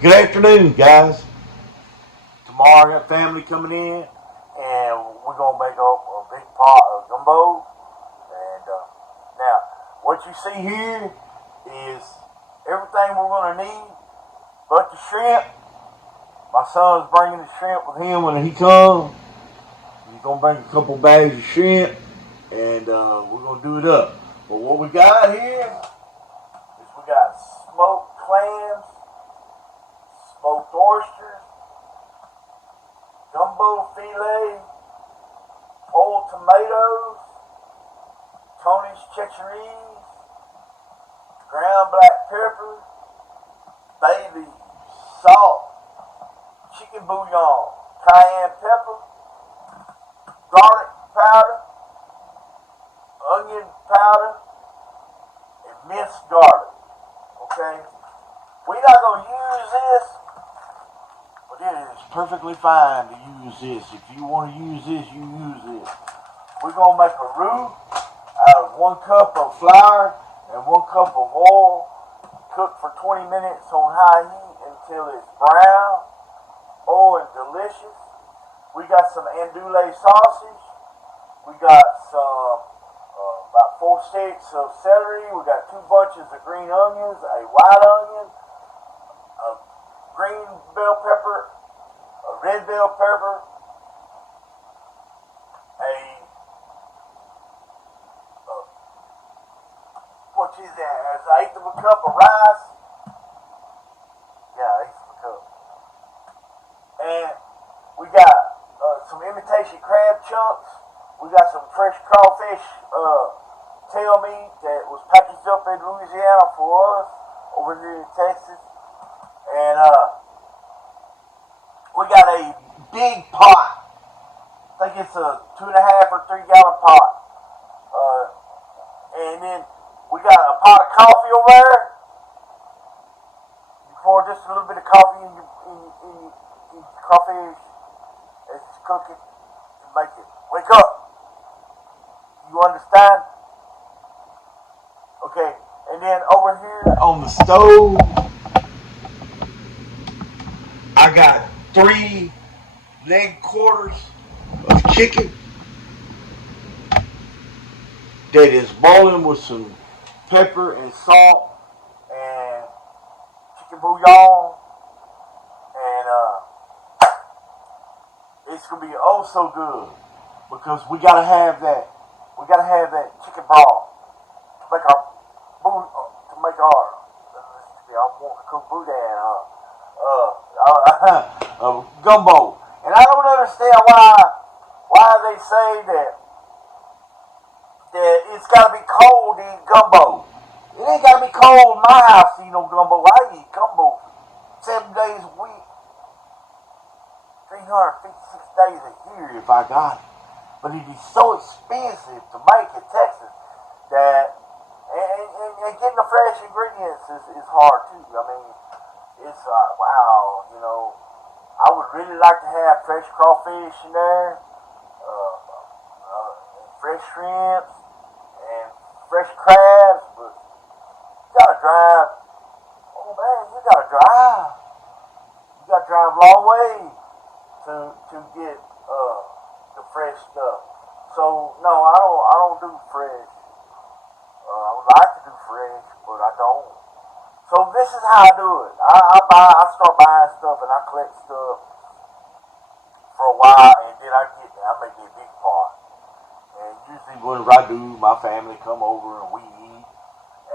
Good afternoon, guys. Tomorrow I got family coming in, and we're gonna make up a big pot of gumbo. And now, what you see here is everything we're gonna need, but the shrimp. My son's bringing the shrimp with him when he comes. He's gonna bring a couple bags of shrimp, and we're gonna do it up. But what we got here is we got smoked clams, smoked oysters, gumbo filet, whole tomatoes, Tony's chicharese, ground black pepper, bay leaves, salt, chicken bouillon, cayenne pepper, garlic powder, onion powder, and minced garlic. Okay? We're not going to use this, but it is perfectly fine to use this. If you want to use this, you use this. We're going to make a roux out of 1 cup of flour and 1 cup of oil. Cook for 20 minutes on high heat until it's brown. Oh, and delicious. We got some andouille sausage. We got some about 4 sticks of celery. We got 2 bunches of green onions, a white onion, a green bell pepper, a red bell pepper, a what is that? It's an eighth of a cup of rice. Yeah, eighth of a cup. And we got some imitation crab chunks. We got some fresh crawfish tail meat that was packaged up in Louisiana for us over here in Texas. And we got a big pot. I think it's a 2.5 or 3 gallon pot. And then we got a pot of coffee over there. You pour just a little bit of coffee in your crawfish as it's cooking to make it wake up. You understand? Okay, and then over here on the stove, I got 3 leg quarters of chicken that is boiling with some pepper and salt and chicken bouillon, and it's gonna be oh so good because we gotta have that. We gotta have that chicken broth to make our to make our. I'm wanting to cook boudin, gumbo, and I don't understand why they say that it's gotta be cold to eat gumbo. It ain't gotta be cold in my house to eat no gumbo. I eat gumbo 7 days a week, 356 days a year if I got it. But it is so expensive to make in Texas that and getting the fresh ingredients is hard too. I mean, it's wow, I would really like to have fresh crawfish in there, and fresh shrimps, and fresh crabs, but you gotta drive. Oh man, you gotta drive. You gotta drive a long way to get the fresh stuff. So no, I don't do fresh. I would like to do fresh, but I don't. So this is how I do it. I start buying stuff and I collect stuff for a while, and then I make a big pot. And usually whenever I do, my family come over and we eat,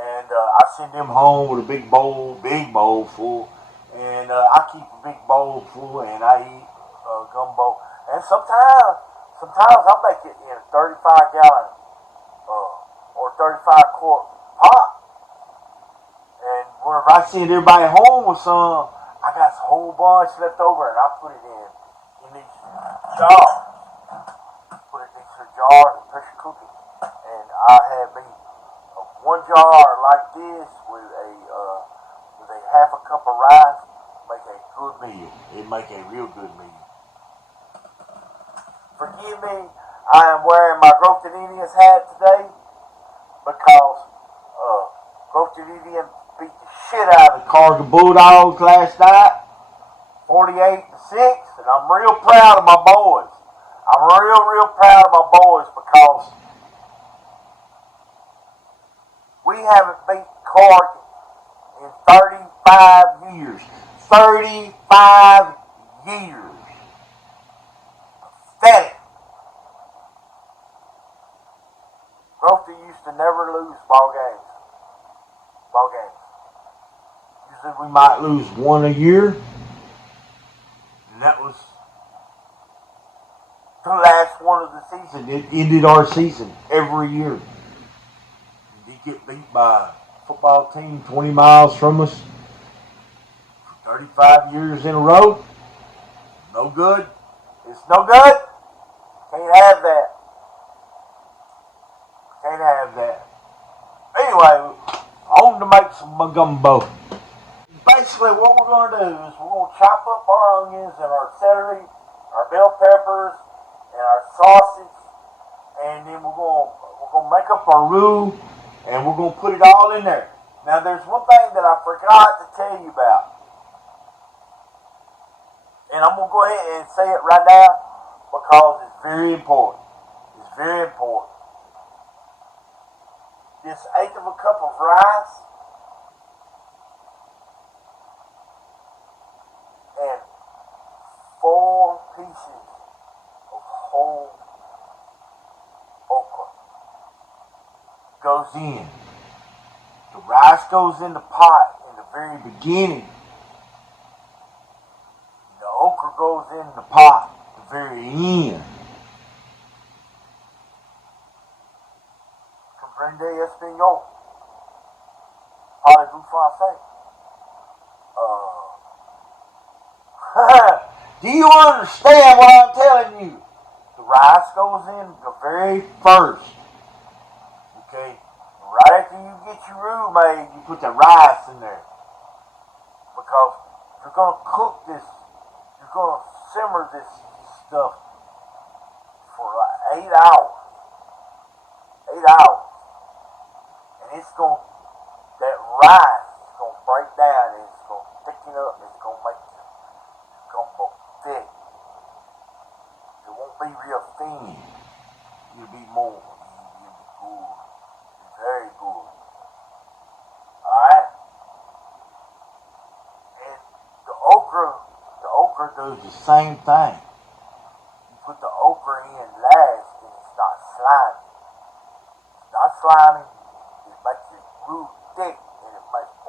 and I send them home with a big bowl full, and I keep a big bowl full, and I eat gumbo. And sometimes I make it in a 35 gallon or 35 quart pot. And whenever I send everybody home with some, I got a whole bunch left over, and I put it in these jars. Put it in these jars and pressure cook it. And I have me 1 jar like this with a half a cup of rice. Make a good meal. It make a real good meal. Forgive me, I am wearing my Growth Indians hat today because Growth Indian beat the shit out of the Cargo Bulldogs last night, 48-6, and I'm real proud of my boys. I'm real proud of my boys because we haven't beat Clark in 35 years. 35 years. Pathetic. Grosty used to never lose ball games. Usually we might lose one a year. And that was the last one of the season. It ended our season every year. We get beat by a football team 20 miles from us for 35 years in a row. No good. It's no good. Can't have that. Can't have that. Anyway, on to make some gumbo. Basically, what we're going to do is we're going to chop up our onions and our celery, our bell peppers, and our sausage, and then we're going to make up our roux, and we're going to put it all in there. Now, there's one thing that I forgot to tell you about, and I'm going to go ahead and say it right now because it's very important. It's very important. This eighth of a cup of rice and 4 pieces of whole okra goes in. The rice goes in the pot in the very beginning. The okra goes in the pot at the very end. Comprende español? Parlez-vous français? Do you understand what I'm telling you? The rice goes in the very first. Okay? Right after you get your roux made, you put the rice in there. Because you're going to cook this, you're going to simmer this stuff for like 8 hours. 8 hours. And it's going to, that rice is going to break down and it's going to thicken up and it's going to make the gumbo thick. It won't be real thin. It'll be more. It'll be good. It's very good. Alright? And the okra does the same thing. You put the okra in last and it's not slimy. It's not slimy. It makes it real thick and it makes it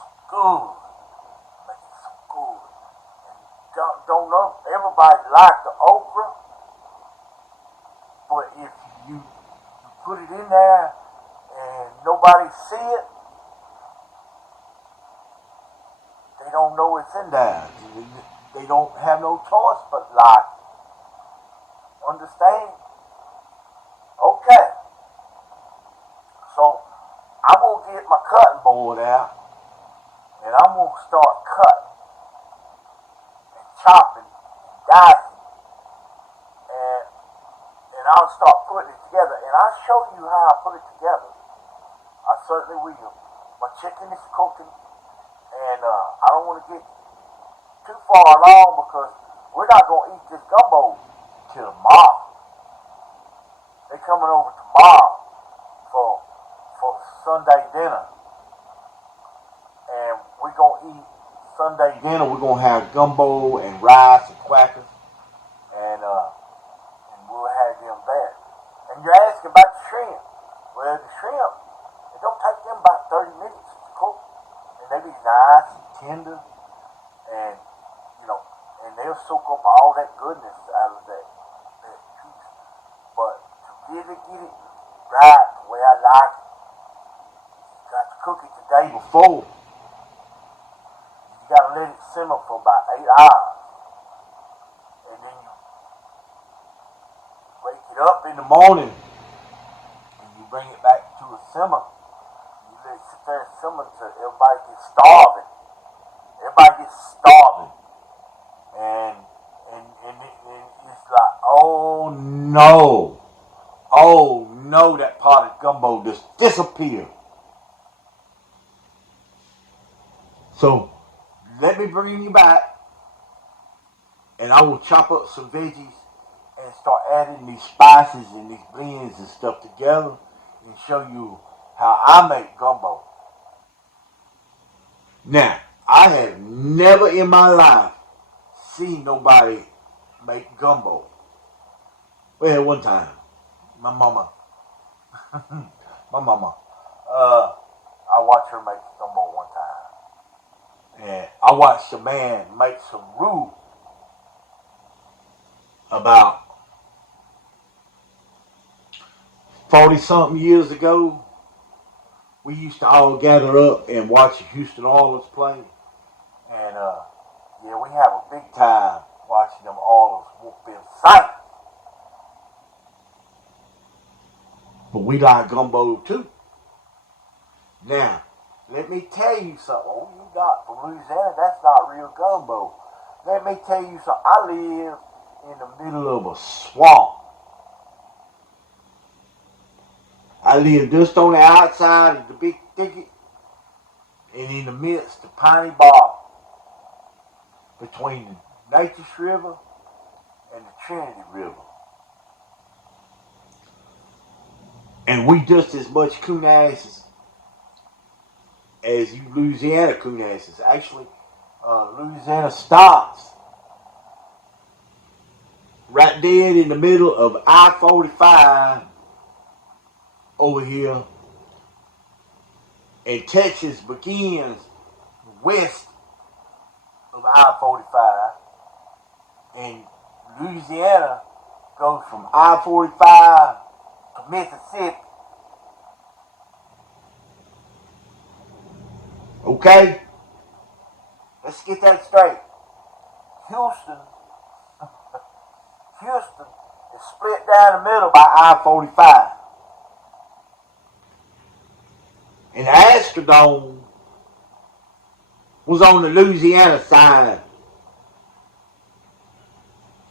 so good. It makes it so good. And don't know everybody like the okra, but if you put it in there and nobody see it, they don't know it's in there. They don't have no choice but like it. Understand? Okay. So I'm going to get my cutting board out and I'm going to start cutting and chopping and dicing and I'll start putting it together and I'll show you how I put it together. I certainly will. My chicken is cooking and I don't want to get too far along because we're not going to eat this gumbo till tomorrow. They're coming over tomorrow for Sunday dinner. And we're going to eat Sunday dinner. We're going to have gumbo and rice and crackers. And we'll have them there. And you're asking about the shrimp. Well, the shrimp, it don't take them about 30 minutes to cook. And they be nice and tender. And, and they'll soak up all that goodness out of that piece. But to really get it right the way I like it, you got to cook it the day before. You got to let it simmer for about 8 hours. And then you wake it up in the morning and you bring it back to a simmer. You let it sit there and simmer until everybody gets starving. Everybody gets starving. And it's like, oh no, that pot of gumbo just disappeared. So let me bring you back, and I will chop up some veggies and start adding these spices and these blends and stuff together and show you how I make gumbo. Now, I have never in my life seen nobody make gumbo. Well, one time, my mama, my mama, uh, I watched her make gumbo one time. And I watched a man make some roux about 40 something years ago. We used to all gather up and watch the Houston Oilers play. And yeah, we have a big time watching them Oilers whoop them sight. But we like gumbo too. Now, let me tell you something. Oh, you got from Louisiana, that's not real gumbo. Let me tell you something. I live in the middle of a swamp. I live just on the outside of the big thicket and in the midst of piney bog between the Nature's River and the Trinity River. And we just as much coon asses as you Louisiana coon asses. Actually, Louisiana stops right dead in the middle of I-45 over here, and Texas begins west of I-45, and Louisiana goes from I-45 to Mississippi. Okay? Let's get that straight. Houston is split down the middle by I-45. And the Astrodome was on the Louisiana side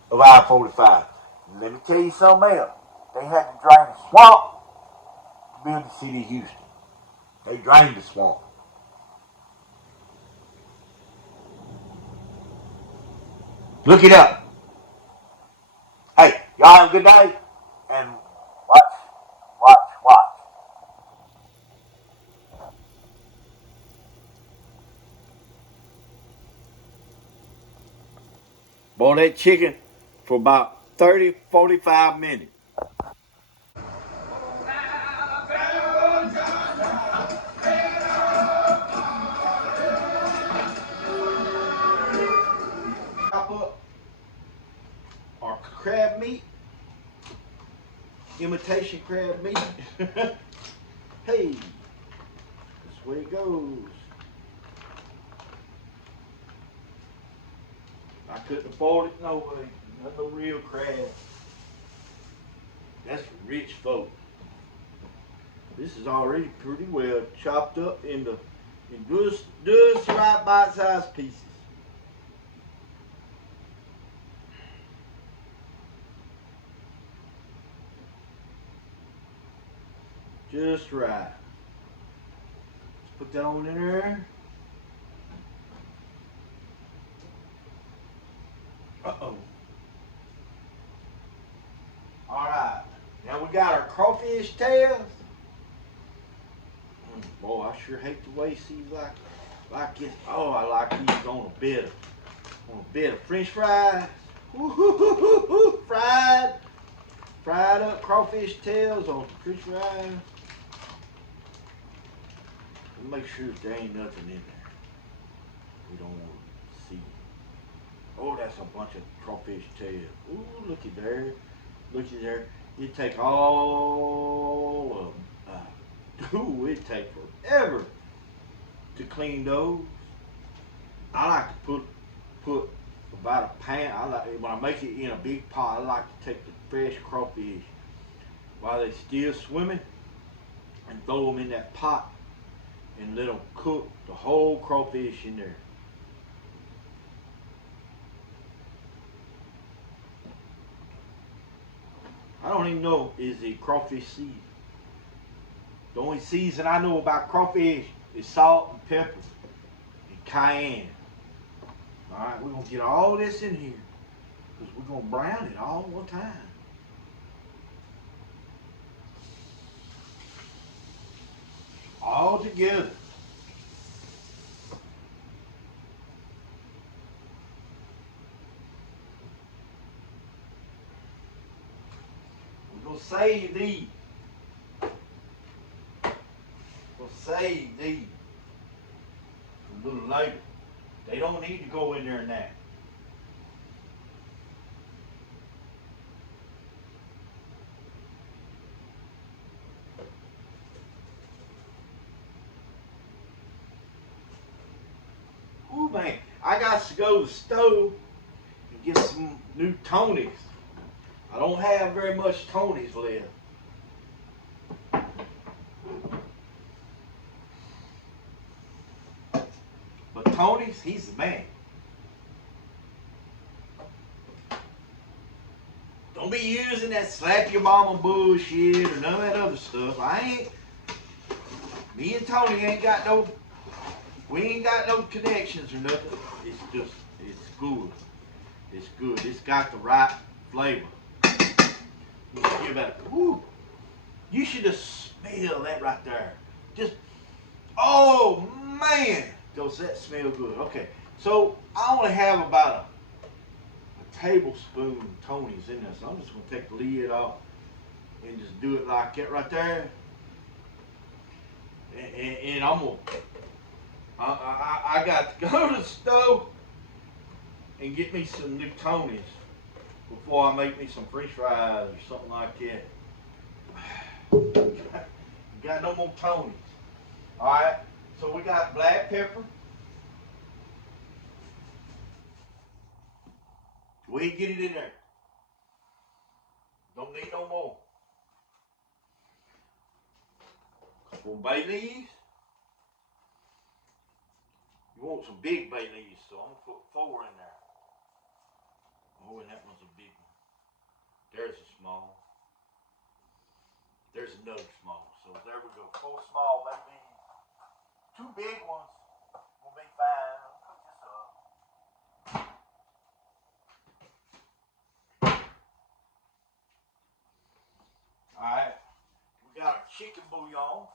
of I-45. And let me tell you something else. They had to drain the swamp to build the city of Houston. They drained the swamp. Look it up. Hey, y'all have a good day. And watch, watch, watch. Boil that chicken for about 30, 45 minutes. Chop up our crab meat, imitation crab meat. Hey, that's where it goes. I couldn't afford it no way. Not no real crab. That's for rich folk. This is already pretty well chopped up in just right bite-sized pieces. Just right. Let's put that on in there. Uh-oh. Alright. Now we got our crawfish tails. Boy, I sure hate the way these like this. Oh, I like these on a bit of French fries. Woo-hoo-hoo-hoo-hoo. Fried up crawfish tails on the French fries. Make sure there ain't nothing in there we don't want to see. Oh, that's a bunch of crawfish tails. Ooh, looky there. Looky there. It take all of them. Ooh, it take forever to clean those. I like to put about a pan. When I make it in a big pot, I like to take the fresh crawfish while they're still swimming and throw them in that pot and let them cook the whole crawfish in there. I don't even know is it crawfish season. The only season I know about crawfish is salt and pepper and cayenne. All right, we're gonna get all this in here because we're gonna brown it all one time. All together. We're gonna save these. We'll save these a little later. They don't need to go in there now. Ooh, man, I got to go to the stove and get some new Tonys. I don't have very much Tonys left. But Tony's, he's the man. Don't be using that slap your mama bullshit or none of that other stuff. Me and Tony ain't got no, we ain't got no connections or nothing. It's good. It's good. It's got the right flavor. Give that. Woo. You should have smelled that right there. Just, oh man, does that smell good? Okay, so I only have about a tablespoon of Tony's in there, so I'm just gonna take the lid off and just do it like that right there. And I'm gonna, I got to go to the stove and get me some new Tony's before I make me some French fries or something like that. Got no more Tony's. Alright, so we got black pepper. Go ahead and get it in there. Don't need no more. Some bay leaves. You want some big bay leaves, so I'm gonna put 4 in there. Oh, and that one's a big one. There's a small. There's another small. So there we go. 4 small bay leaves. 2 big ones will be fine. I'll put this up. Alright. We got our chicken bouillon.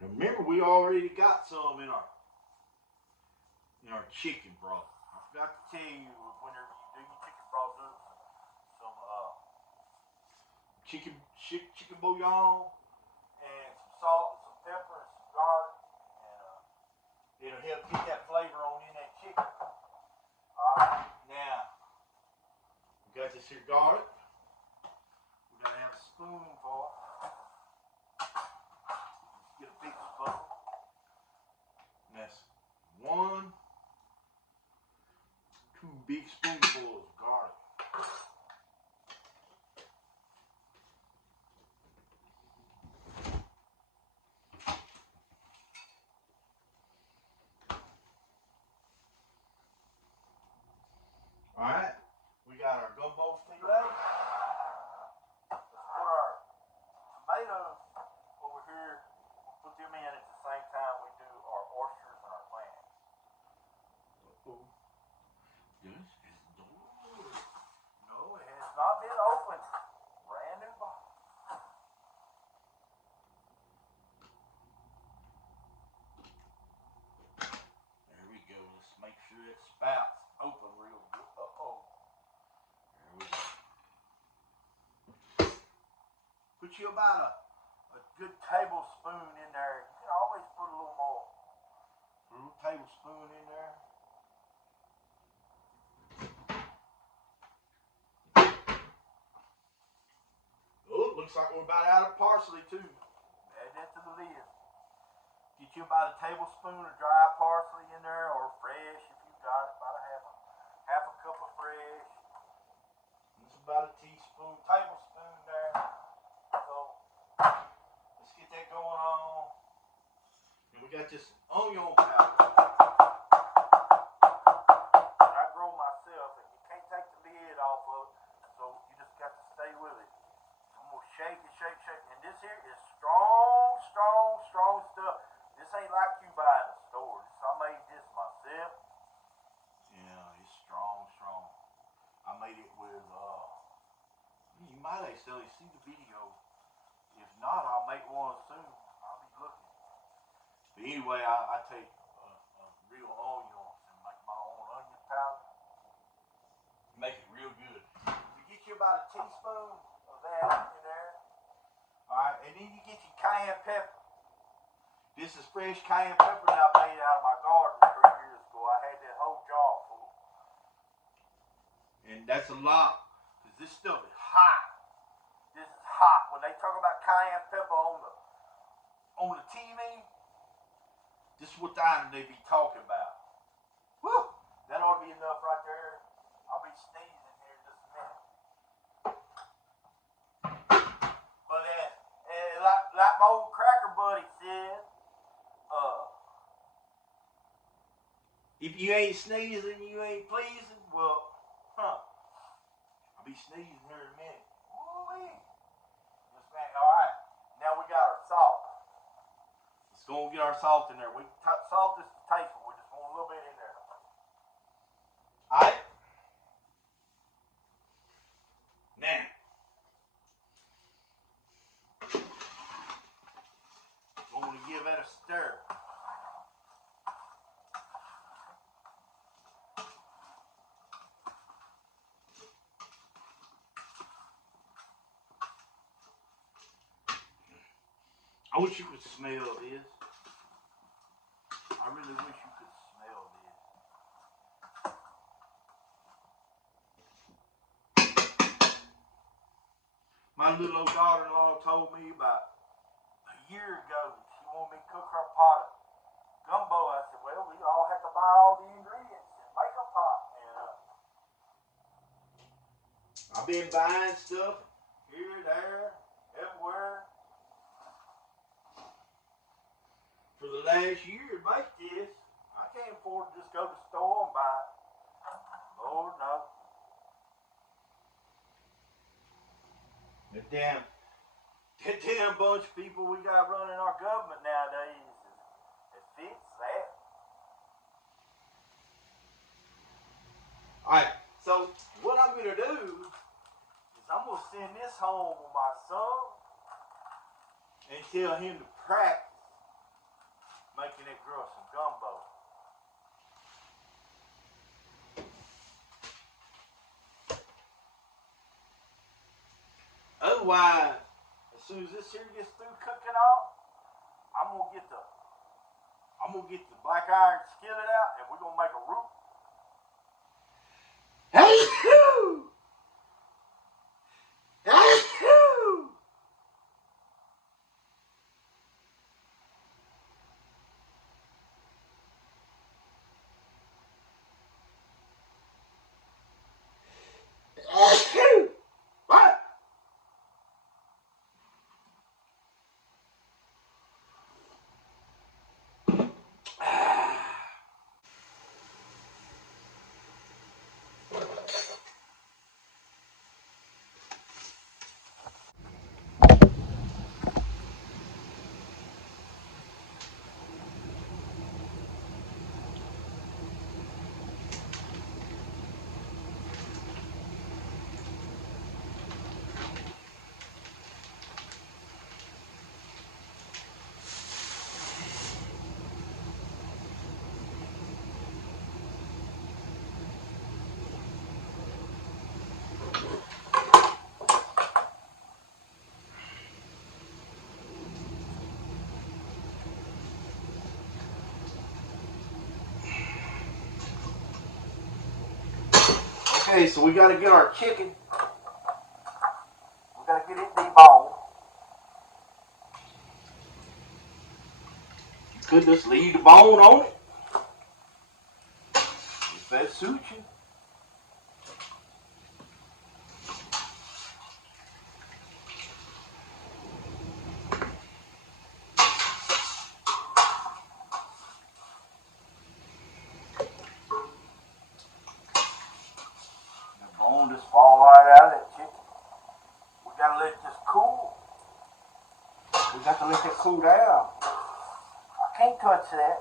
Remember, we already got some in our chicken broth. I forgot to tell you, whenever you do your chicken broth, do some chicken bouillon and some salt, some pepper, and some garlic, and it'll help get that flavor on in that chicken. All right, now we got this here garlic. We gotta have a spoon for it. Let's get a big spoon. And that's 1, 2 big spoonfuls of garlic. Alright, we got our gumbo filet. Let's put our tomatoes over here. We'll put them in at the same time we do our oysters and our clams. Uh-oh. Yes, it's door. No, it has not been opened. Brand new box. There we go. Let's make sure it spouts open real good. Uh-oh. There we go. Put you about a good tablespoon in there. You can always put a little more. Put a little tablespoon in there. Oh, it looks like we're about out of parsley too. Add that to the lid. Get you about a tablespoon of dry parsley in there, or fresh if you've got it. About half a cup of fresh. It's about a tablespoon there. So let's get that going on. And we got this onion powder that I grow myself, and you can't take the lid off of it, so you just got to stay with it. I'm gonna shake it, shake, shake. And this here is strong, strong, You might actually see the video. If not, I'll make one soon. I'll be looking. But anyway, I take real onions and make my own onion powder. Make it real good. You get you about a teaspoon of that in there. Alright, and then you get your cayenne pepper. This is fresh cayenne pepper that I made out of my garden 3 years ago. I had that whole jar full. And that's a lot, because this stuff is hot. This is hot. When they talk about cayenne pepper on the TV, this is what they be talking about. Whew! That ought to be enough right there. I'll be sneezing here in just a minute. But like my old cracker buddy said, if you ain't sneezing, you ain't pleasing. Well, I'll be sneezing here in a minute. Woo-wee. Yes, man. All right. Now we got our salt. Let's go and get our salt in there. Salt is tasteful. We just want a little bit in there. All right. Now, I'm going to give that a stir. I wish you could smell this. I really wish you could smell this. My little old daughter-in-law told me about a year ago that she wanted me to cook her pot of gumbo. I said, well, we all have to buy all the ingredients and make a pot. And I've been buying stuff here, there, everywhere for the last year to make this. I can't afford to just go to the store and buy it. Lord, no. That damn bunch of people we got running our government nowadays, it fits that. Alright, so what I'm going to do is I'm going to send this home with my son and tell him to practice making that girl some gumbo. Otherwise, as soon as this here gets through cooking off, I'm gonna get the black iron skillet out, and we're gonna make a roux. Achoo! Achoo! Achoo! What? Okay, so we gotta get our chicken. We gotta get it deboned. You could just leave the bone on it, if that suits you. The bone just fall right out of that chicken. We gotta let this cool. We got to let that cool down. I can't touch that.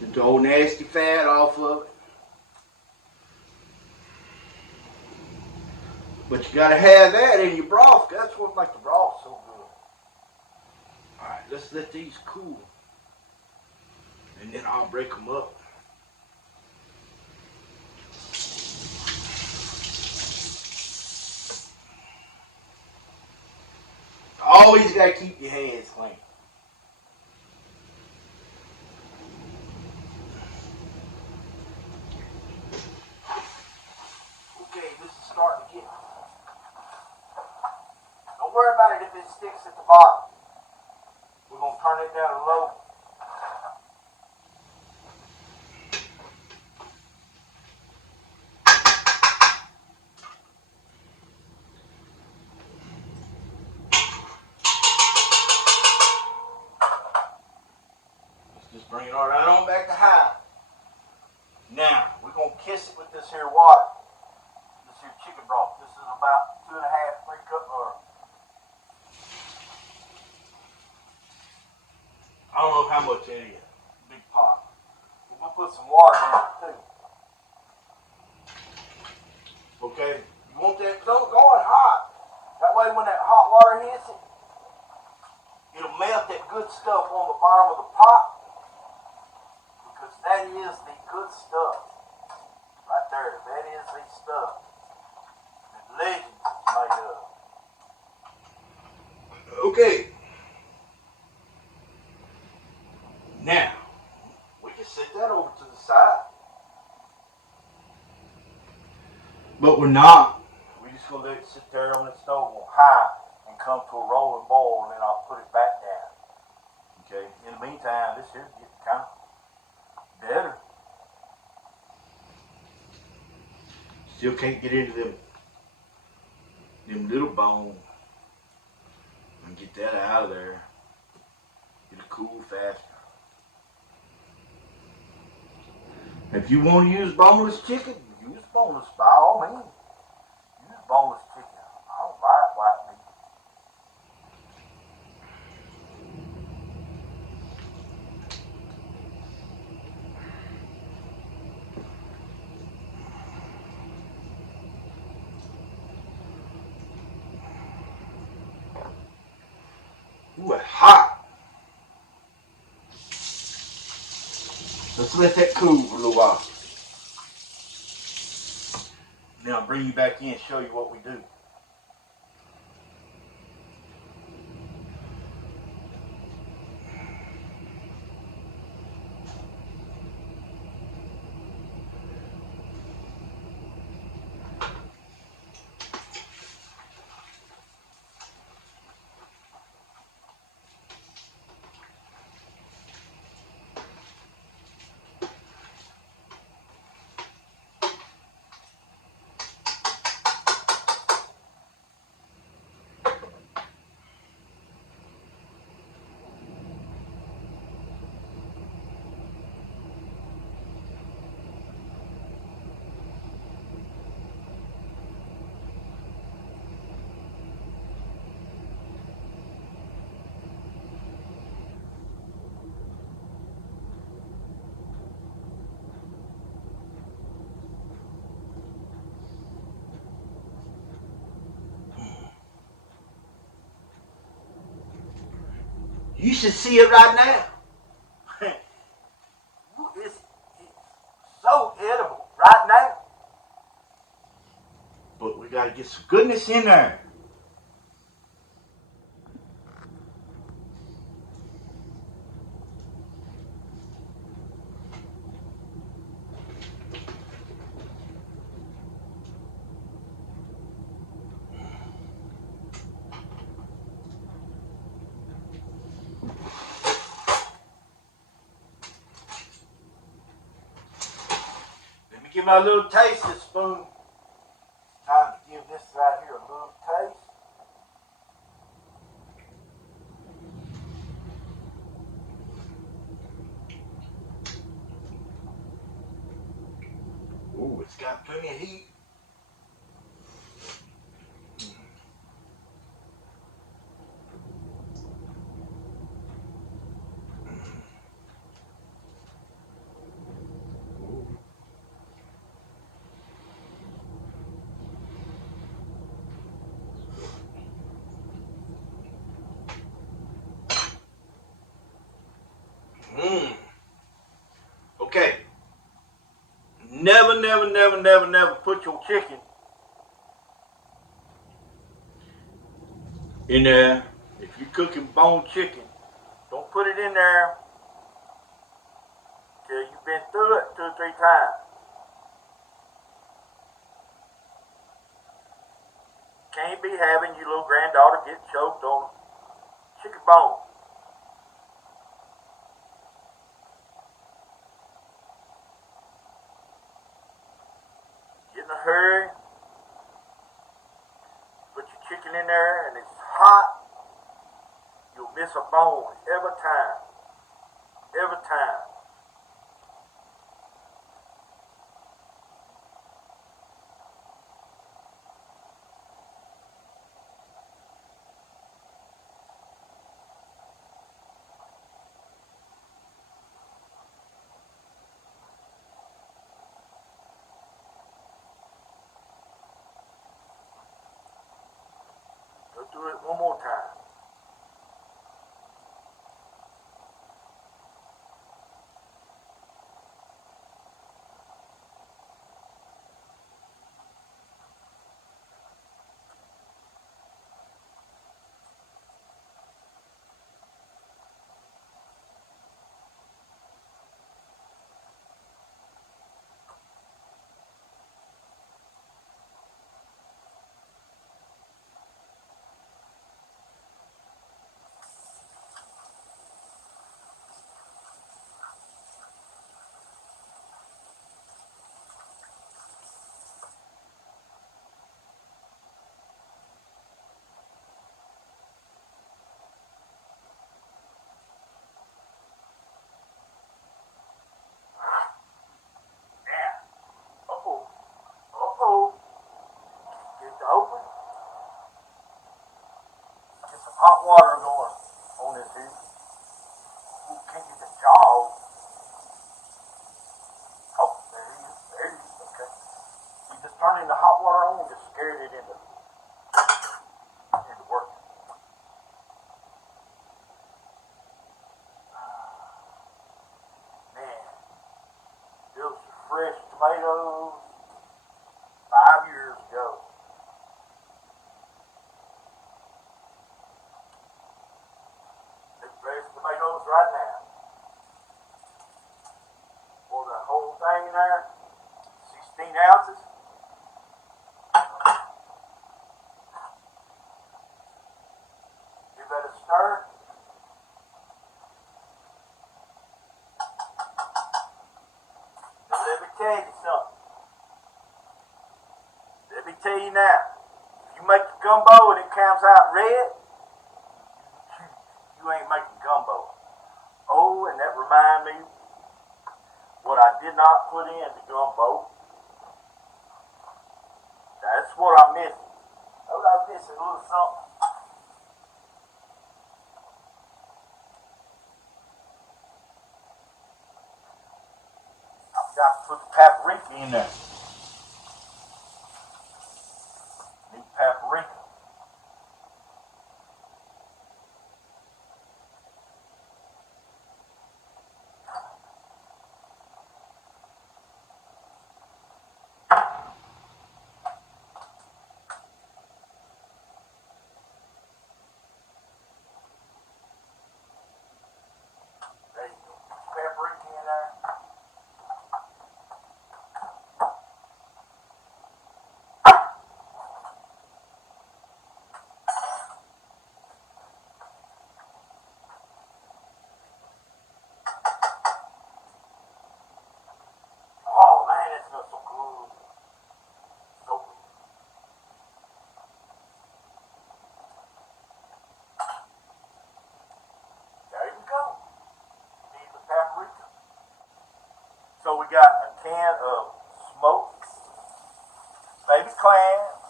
Get the old nasty fat off of it. But you gotta have that in your broth. That's what makes the broth so good. Alright, let's let these cool. And then I'll break them up. Always gotta keep your hands clean. Okay, this is starting to get. Don't worry about it if it sticks at the bottom. We're gonna turn it down low. Let's just bring it all right on back to high. Now, we're gonna kiss it with this here water. This here chicken broth. This is about 2.5, 3 cups, or I don't know how much it is. Big pot. But we'll put some water in it too. Okay? You want that don't go in hot. That way when that hot water hits it, it'll melt that good stuff on the bottom of the pot. Because that is the good stuff. Right there. That is the stuff that legends is made of. Okay. Now, we can set that over to the side. But we're not. We're just going to let it sit there on the stove on high and come to a rolling boil, and then I'll put it back down. Okay? In the meantime, this here gets kind of better. Still can't get into them little bones. And get that out of there. It'll cool faster. If you want to use boneless chicken, use boneless by all means. Use boneless chicken. I don't like white meat. Ooh, it's hot. Let's let that cool for a little while. Then I'll bring you back in and show you what we do. You should see it right now. It's so edible right now. But we got to get some goodness in there. Let me give my little tasting spoon. Time to give this right here a little taste. Ooh, it's got plenty of heat. Never, never, never, never, never put your chicken in there. If you're cooking bone chicken, don't put it in there till you've been through it 2 or 3 times. Can't be having your little granddaughter get choked on chicken bone. Get in a hurry, put your chicken in there and it's hot, you'll miss a bone every time. Every time. Go do it one more time. Uh-oh. Uh-oh. Get it open. Get some hot water going on this here. Ooh, can't get the jaws. Oh, there he is. There he is. Okay. You just turning the hot water on and just scared it into working. Man, those are fresh tomatoes 5 years ago. Fresh tomatoes right now. Pour the whole thing in there. 16 ounces. Give that a stir. Now let me tell you something. Let me tell you now. If you make the gumbo and it comes out red, you ain't making gumbo. Oh, and that reminds me what I did not put in the gumbo. That's what I'm missing. Oh, I'm missing a little something. I've got to put the paprika in there. Need paprika. There you go. Paprika in there. Oh man, it smells so good. So good. There you go. You need the paprika. So we got a can of smoked baby clams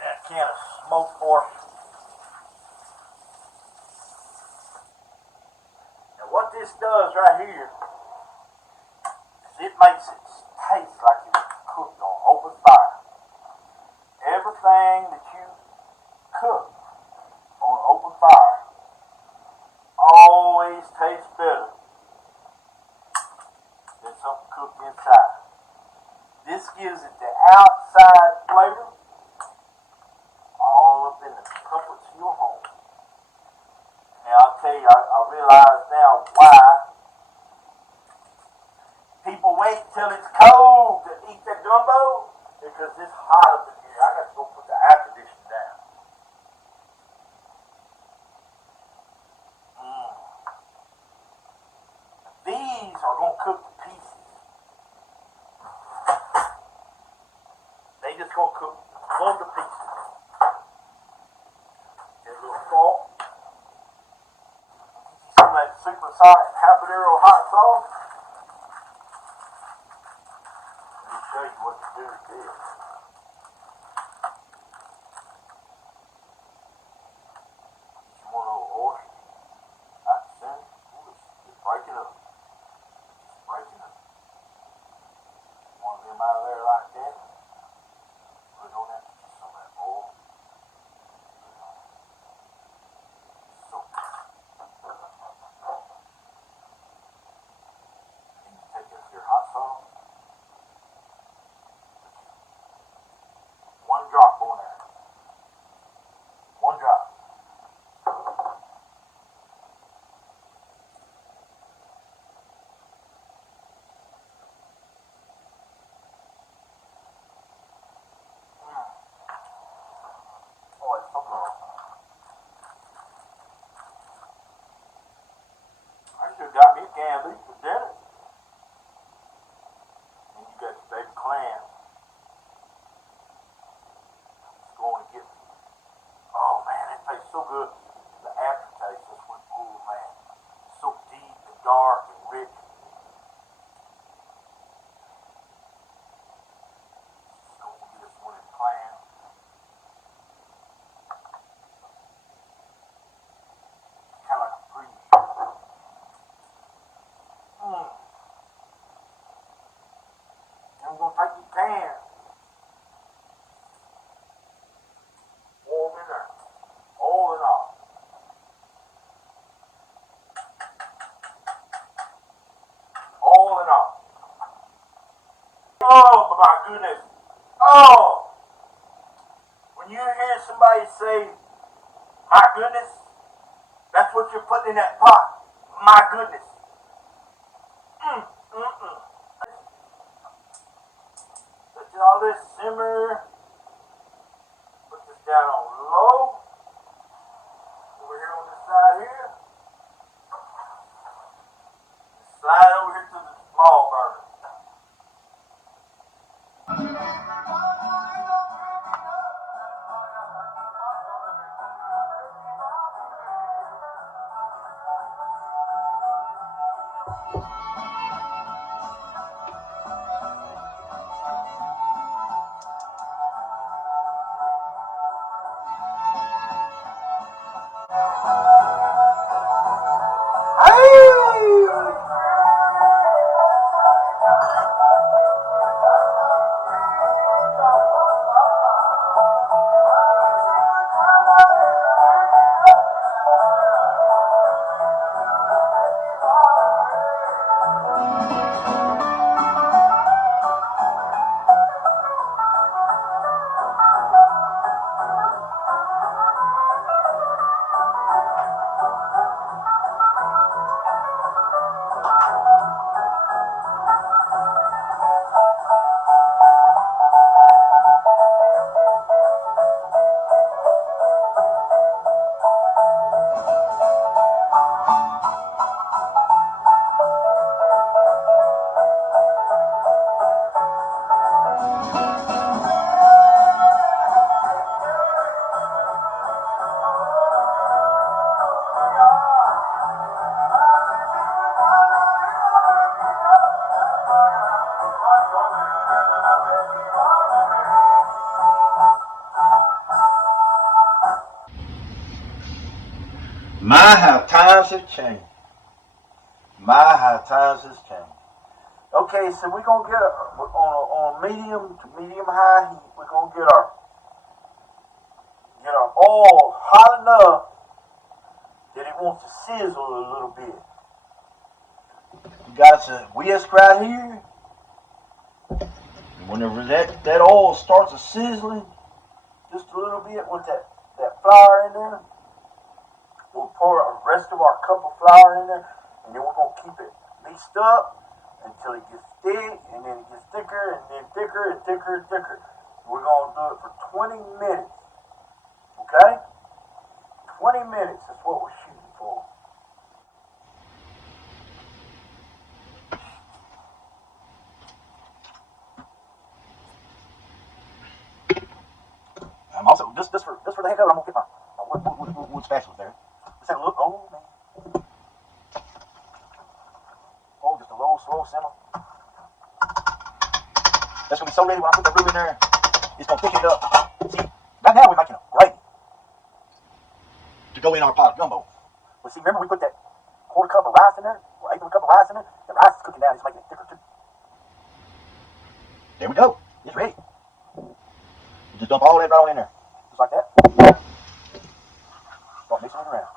and a can of smoked oyster. Now what this does right here is it makes it taste like it was cooked on open fire. Everything that you cook on open fire always tastes better gives it the outside flavor, all up in the comforts of your home. Now I'll tell you, I realize now why people wait till it's cold to eat their gumbo, because it's hot up in here. I got to go put the air conditioning down. These are going to cook to pieces. They just going to cook plumb to pieces. Get a little salt. Some of that supersonic habanero hot sauce. Let me show you what to do with this. Get you one of those oysters out the center. Ooh, just break it up. Breaking up. One of them out of there like that. Put it on that. Get some of that oil. Put it on. So. Then you take this here hot sauce. One drop on there. One drop. Oh, it's so good. I should have got me a can of these for dinner. And you got your baby clams. It's going to get me. Oh man, it tastes so good. The aftertaste just went, oh man. It's so deep and dark and rich. Just going to get us one of the clams. Kind of like a freeze. I'm going to take your can. Warm in there. All in all. All in all. Oh my goodness. Oh. When you hear somebody say, my goodness, that's what you're putting in that pot. My goodness. Let all this simmer. Put this down on low. Over here on this side here. Slide over here to the small burner. My, how times have changed. My, how times has changed. Okay, so we're going to get on a medium to medium high heat. We're going to get our oil hot enough that it wants to sizzle a little bit. We got us a whisk right here. And Whenever that oil starts a sizzling just a little bit with that flour in there, we'll pour the rest of our cup of flour in there, and then we're going to keep it mixed up until it gets thick, and then it gets thicker, and then thicker, and thicker, and thicker. We're going to do it for 20 minutes, okay? 20 minutes is what we're shooting for. I'm also, just for the heck of it, I'm going to get my wood spatula there. Just have a look. Oh, man. Oh, just a low, slow simmer. That's going to be so ready when I put that roux in there. It's going to thicken it up. See, right now we're making a gravy to go in our pot of gumbo. But see, remember we put that quarter cup of rice in there? Or eighth of a cup of rice in there? The rice is cooking down. It's making it thicker too. There we go. It's ready. Just dump all that right on in there. Just like that. Start mixing it around.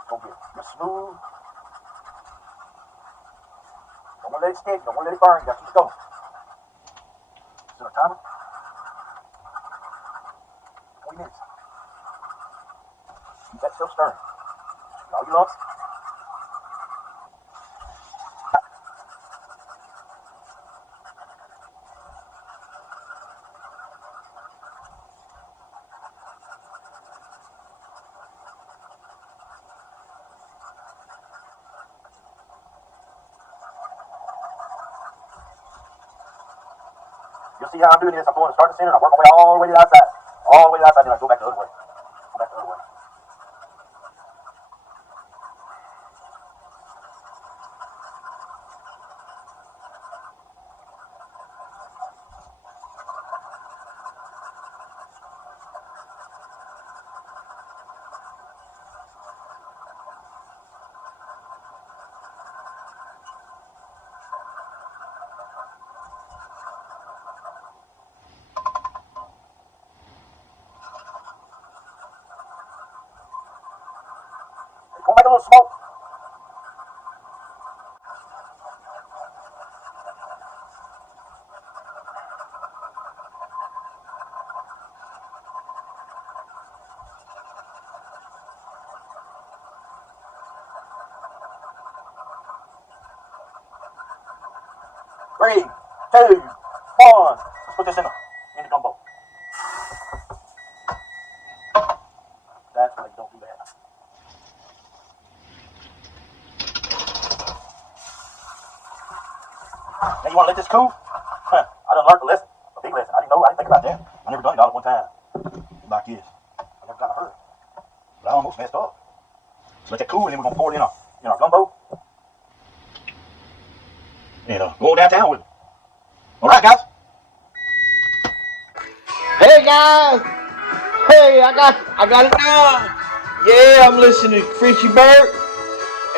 It's going to get real smooth. Don't want to let it stick. Don't want to let it burn. You got to keep it going. Set our timer. 20 minutes. Keep that stuff stirring. Get all your lumps. You'll see how I'm doing this. I'm going to start the center and I work my way all the way to the outside. All the way to the outside, then I go back the other way. Go back the other way. Go make a little smoke. Three, two, one. Let's put this in the gumbo. That's why you don't do that. Now you want to let this cool? I done learned a lesson, a big lesson. I didn't know. I didn't think about that. I never done it all at one time. Like this. I never got hurt. But I almost messed up. So let that cool, and then we're gonna pour it in our gumbo. And go downtown with it. All right, guys. Hey guys! Hey, I got it done. Yeah, I'm listening to Fritchie Burt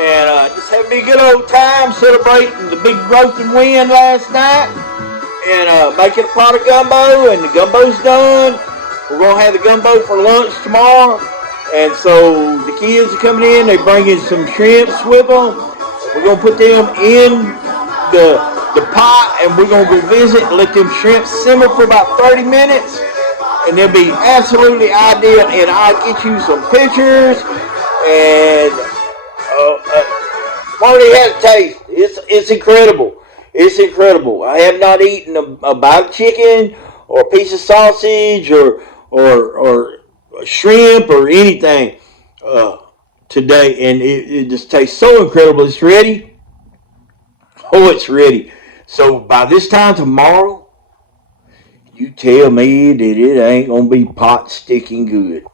and just having a good old time celebrating the big roasting win last night and making a pot of gumbo, and the gumbo's done. We're gonna have the gumbo for lunch tomorrow, and so the kids are coming in. They're bringing some shrimps with them. We're gonna put them in the pot, and we're gonna go visit and let them shrimps simmer for about 30 minutes, and they'll be absolutely ideal. And I'll get you some pictures and already had a taste. It's incredible. It's incredible. I have not eaten a bite of chicken or a piece of sausage or shrimp or anything today, and it just tastes so incredible. It's ready. Oh, it's ready. So by this time tomorrow, you tell me that it ain't gonna be pot sticking good.